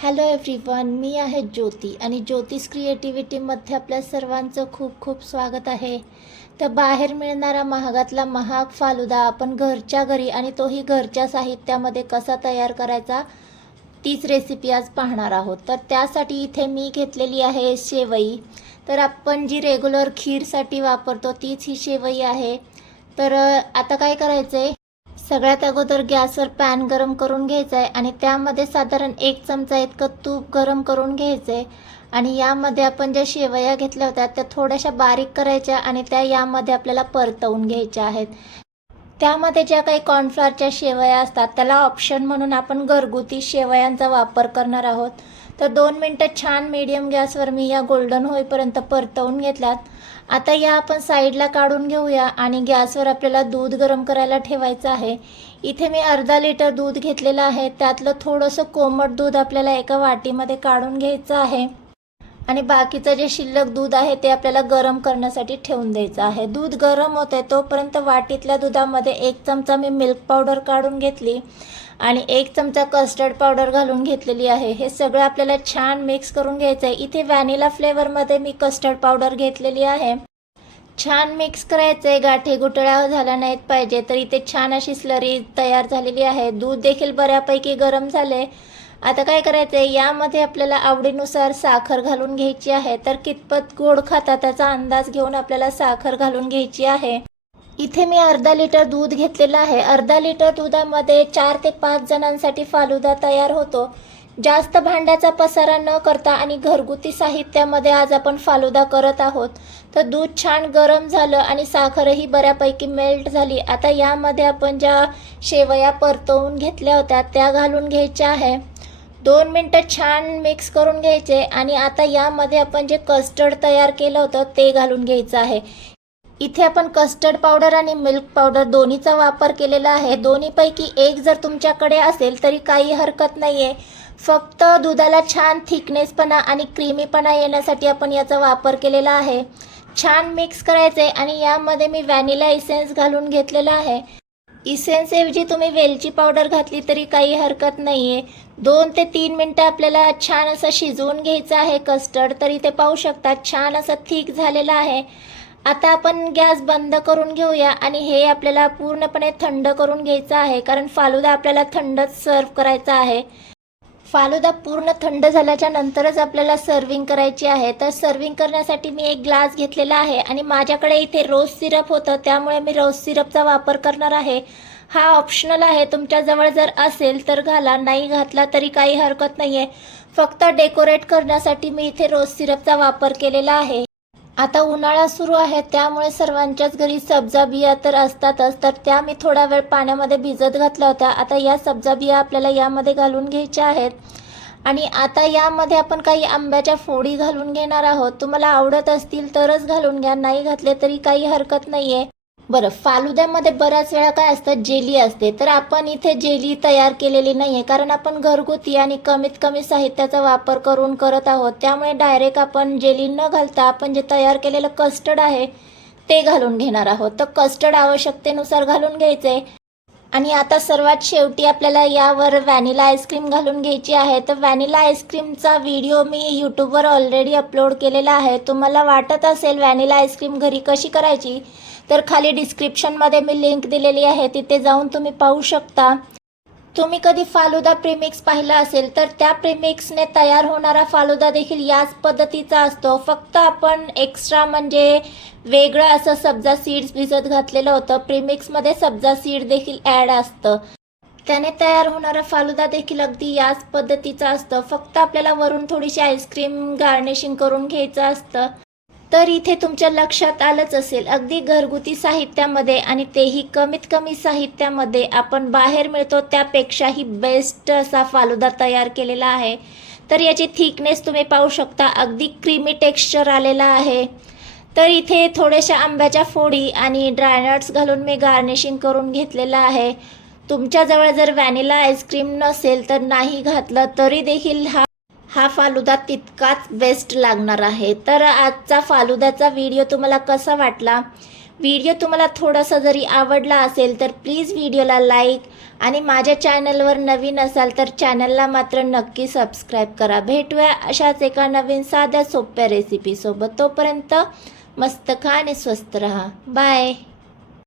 Hello everyone, मी आहे ज्योती आणि ज्योतिष क्रिएटिव्हिटीमध्ये आपल्या सर्वांचं खूप खूप स्वागत आहे. तर बाहेर मिळणारा महागातला महाग फालुदा आपण घरच्या घरी आणि तोही घरच्या साहित्यामध्ये कसा तयार करायचा तीच रेसिपी आज पाहणार आहोत. तर त्यासाठी इथे मी घेतलेली आहे शेवई. तर आपण जी रेग्युलर खीरसाठी वापरतो तीच ही शेवई आहे. तर आता काय करायचं आहे, सगळ्यात अगोदर गॅसवर पॅन गरम करून घ्यायचा आहे आणि त्यामध्ये साधारण 1 चमचा इतकं तूप गरम करून घ्यायचं आहे. आणि यामध्ये आपण ज्या शेवया घेतल्या होत्या त्या थोड्याशा बारीक करायच्या आणि त्या यामध्ये आपल्याला परतवून घ्यायच्या आहेत. त्यामध्ये ज्या काही कॉर्नफ्लॉरच्या शेवया असतात त्याला ऑप्शन म्हणून आपण घरगुती शेवयांचा वापर करणार आहोत. तर 2 मिनटं छान मीडियम गॅसवर मी या गोल्डन होईपर्यंत परतवून घेतल्यात. आता या आपण साईडला काढून घेऊया आणि गॅसवर आपल्याला दूध गरम करायला ठेवायचं आहे. इथे मी अर्धा लिटर दूध घेतलेलं आहे. त्यातलं थोडंसं कोमट दूध आपल्याला एका वाटीमध्ये काढून घ्यायचं आहे आणि बाकीचं जे शिल्लक दूध आहे ते आपल्याला गरम करण्यासाठी ठेवून द्यायचं आहे. दूध गरम होते तोपर्यंत वाटीतल्या दुधामध्ये 1 चमचा मी मिल्क पावडर काढून घेतली आणि 1 चमचा कस्टर्ड पावडर घालून घेतलेली आहे. हे सगळं आपल्याला छान मिक्स करून घ्यायचं आहे. इथे व्हॅनिला फ्लेवरमध्ये मी कस्टर्ड पावडर घेतलेली आहे. छान मिक्स करायचं आहे, गाठी गुठळ्या झाल्या नाहीत पाहिजे. तर इथे छान अशी स्लरी तयार झालेली आहे. दूध देखील बऱ्यापैकी गरम झाले. आता काय करायचं आहे, यामध्ये आपल्याला आवडीनुसार साखर घालून घ्यायची आहे. तर कितपत गोड खाता त्याचा अंदाज घेऊन आपल्याला साखर घालून घ्यायची आहे. इथे मी अर्धा लिटर दूध घेतलेलं आहे. अर्धा लिटर दुधामध्ये 4 ते 5 जणांसाठी फालुदा तयार होतो. जास्त भांड्याचा पसारा न करता आणि घरगुती साहित्यामध्ये आज आपण फालुदा करत आहोत. तर दूध छान गरम झालं आणि साखरही बऱ्यापैकी मेल्ट झाली. आता यामध्ये आपण ज्या शेवया परतवून घेतल्या होत्या त्या घालून घ्यायच्या आहे. 2 मिनटं छान मिक्स करून घ्यायचे आणि आता यामध्ये आपण जे कस्टर्ड तयार केलं होतं ते घालून घ्यायचं आहे. इथे आपण कस्टर्ड पावडर आणि मिल्क पावडर दोन्हीचा वापर केलेला आहे. दोन्हीपैकी एक जर तुमच्याकडे असेल तरी काही हरकत नाही आहे. फक्त दुधाला छान थिकनेसपणा आणि क्रीमीपणा येण्यासाठी आपण याचा वापर केलेला आहे. छान मिक्स करायचे आणि यामध्ये मी व्हॅनिला इसेन्स घालून घेतलेला आहे. इसेन्सऐवजी तुम्ही वेलची पावडर घातली तरी काही हरकत नाही आहे. 2 ते 3 मिनटं आपल्याला छान असं शिजवून घ्यायचं आहे कस्टर्ड. तर इथे पाहू शकता छान असं थिक झालेलं आहे. आता आपण गॅस बंद करून घेऊया आणि हे आपल्याला पूर्णपणे थंड करून घ्यायचं आहे, कारण फालुदा आपल्याला थंडच सर्व करायचा आहे. फालुदा पूर्ण थंड झाल्याच्या नंतरच आपल्याला सर्विंग करायची आहे. तर सर्विंग करण्यासाठी मी 1 ग्लास घेतलेला आहे आणि माझ्याकडे इथे रोज सिरप होतं त्यामुळे मी रोज सिरपचा वापर करणार आहे. हा ऑप्शनल आहे, तुमच्याजवळ जर असेल तर घाला, नाही घातला तरी काही हरकत नाही आहे. फक्त डेकोरेट करण्यासाठी मी इथे रोज सिरपचा वापर केलेला आहे. आता उन्हाळा सुरू आहे त्यामुळे सर्वांच्याच घरी सब्जा बिया तर असतातच. तर त्या मी थोडा वेळ पाण्यामध्ये भिजत घातल्या होत्या. आता या सब्जा बिया आपल्याला यामध्ये घालून घ्यायच्या आहेत आणि आता यामध्ये आपण काही आंब्याच्या फोडी घालून घेणार आहोत. तुम्हाला आवडत असतील तरच घालून घ्या, नाही घातले तरी काही हरकत नाही आहे. बरं, फालुद्यामध्ये बऱ्याच वेळा काय असतं, जेली असते. तर आपण इथे जेली तयार केलेली नाही आहे, कारण आपण घरगुती आणि कमीत कमी साहित्याचा वापर करून करत आहोत. त्यामुळे डायरेक्ट आपण जेली न घालता आपण जे तयार केलेलं कस्टर्ड आहे ते घालून घेणार आहोत. तर कस्टर्ड आवश्यकतेनुसार घालून घ्यायचे आणि आता सर्वात शेवटी आपल्याला यावर व्हॅनिला आईस्क्रीम घालून घ्यायची आहे. तर व्हॅनिला आईस्क्रीमचा व्हिडिओ मी यूट्यूबवर ऑलरेडी अपलोड केलेला आहे. तुम्हाला वाटत असेल व्हॅनिला आईस्क्रीम घरी कशी करायची तर खाली डिस्क्रिप्शनमध्ये मी लिंक दिलेली आहे, तिथे जाऊन तुम्ही पाहू शकता. तुम्ही कधी फालुदा प्रीमिक्स पाहिला असेल तर त्या प्रीमिक्सने तयार होणारा फालुदा देखील याच पद्धतीचा असतो. फक्त आपण एक्स्ट्रा म्हणजे वेगळं असं सब्जा सीड्स भिजत घातलेलं होतं. प्रीमिक्समध्ये सब्जा सीड देखील ॲड असतं. त्याने तयार होणारा फालुदा देखील अगदी याच पद्धतीचा असतं. फक्त आपल्याला वरून थोडीशी आईस्क्रीम गार्निशिंग करून घ्यायचं असतं. तर इथे तुमच्या लक्षात आलंच असेल, अगदी घरगुती साहित्यामध्ये आणि तेही कमीत कमी साहित्यामध्ये आपण बाहेर मिळतो त्यापेक्षाही बेस्ट असा फालुदा तयार केलेला आहे. तर याची थिकनेस तुम्ही पाहू शकता, अगदी क्रीमी टेक्स्चर आलेला आहे. तर इथे थोड्याशा आंब्याच्या फोडी आणि ड्रायनट्स घालून मी गार्निशिंग करून घेतलेलं आहे. तुमच्याजवळ जर व्हॅनिला आईस्क्रीम नसेल तर नाही घातलं तरी देखील हा फालुदा तितकाच बेस्ट लागणार आहे. तर आजचा फालुद्याचा व्हिडिओ तुम्हाला कसा वाटला? व्हिडिओ तुम्हाला थोडासा जरी आवडला असेल तर प्लीज व्हिडिओला लाईक आणि माझ्या चॅनलवर नवीन असाल तर चॅनलला मात्र नक्की सबस्क्राईब करा. भेटूया अशाच एका नवीन साध्या सोप्या रेसिपीसोबत. तोपर्यंत मस्त खा आणि स्वस्त रहा. बाय.